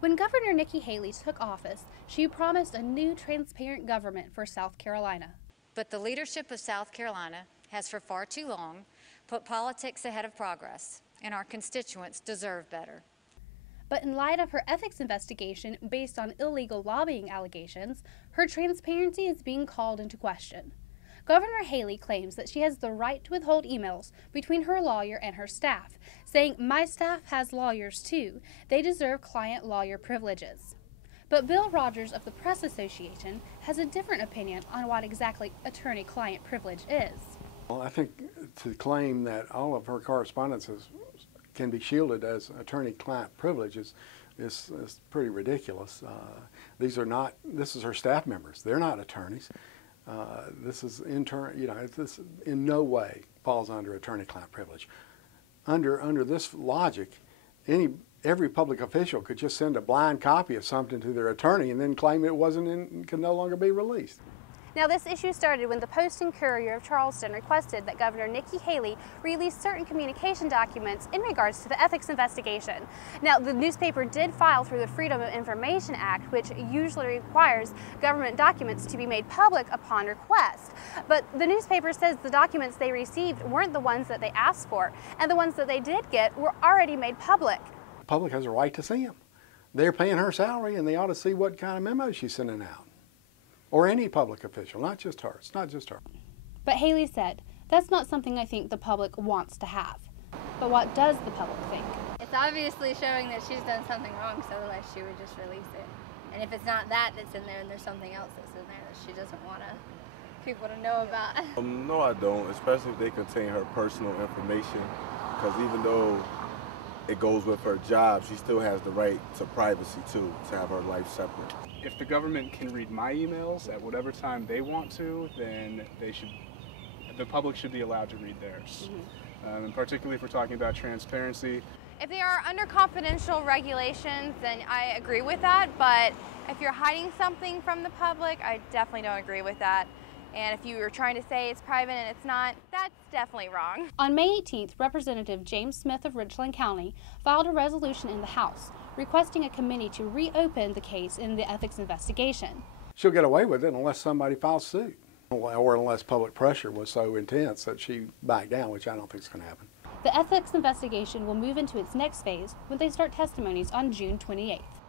When Governor Nikki Haley took office, she promised a new transparent government for South Carolina. But the leadership of South Carolina has for far too long put politics ahead of progress, and our constituents deserve better. But in light of her ethics investigation based on illegal lobbying allegations, her transparency is being called into question. Governor Haley claims that she has the right to withhold emails between her lawyer and her staff, saying, "My staff has lawyers too. They deserve client-lawyer privileges." But Bill Rogers of the Press Association has a different opinion on what exactly attorney-client privilege is. Well, I think to claim that all of her correspondences can be shielded as attorney-client privileges is pretty ridiculous. This is her staff members. They're not attorneys. This is this in no way falls under attorney-client privilege. Under this logic, every public official could just send a blind copy of something to their attorney and then claim it can no longer be released. Now, this issue started when the Post and Courier of Charleston requested that Governor Nikki Haley release certain communication documents in regards to the ethics investigation. Now, the newspaper did file through the Freedom of Information Act, which usually requires government documents to be made public upon request. But the newspaper says the documents they received weren't the ones that they asked for, and the ones that they did get were already made public. The public has a right to see them. They're paying her salary, and they ought to see what kind of memos she's sending out. Or any public official, not just her. It's not just her. But Haley said, "That's not something I think the public wants to have." But what does the public think? It's obviously showing that she's done something wrong, so otherwise she would just release it. And if it's not that that's in there and there's something else that's in there that she doesn't want people to know about. No, I don't, especially if they contain her personal information, because even though it goes with her job, she still has the right to privacy too, to have her life separate. If the government can read my emails at whatever time they want to, then the public should be allowed to read theirs. And particularly if we're talking about transparency. If they are under confidential regulations, then I agree with that, but if you're hiding something from the public, I definitely don't agree with that. And if you were trying to say it's private and it's not, that's definitely wrong. On May 18th, Representative James Smith of Richland County filed a resolution in the House requesting a committee to reopen the case in the ethics investigation. She'll get away with it unless somebody files suit, or unless public pressure was so intense that she backed down, which I don't think is going to happen. The ethics investigation will move into its next phase when they start testimonies on June 28th.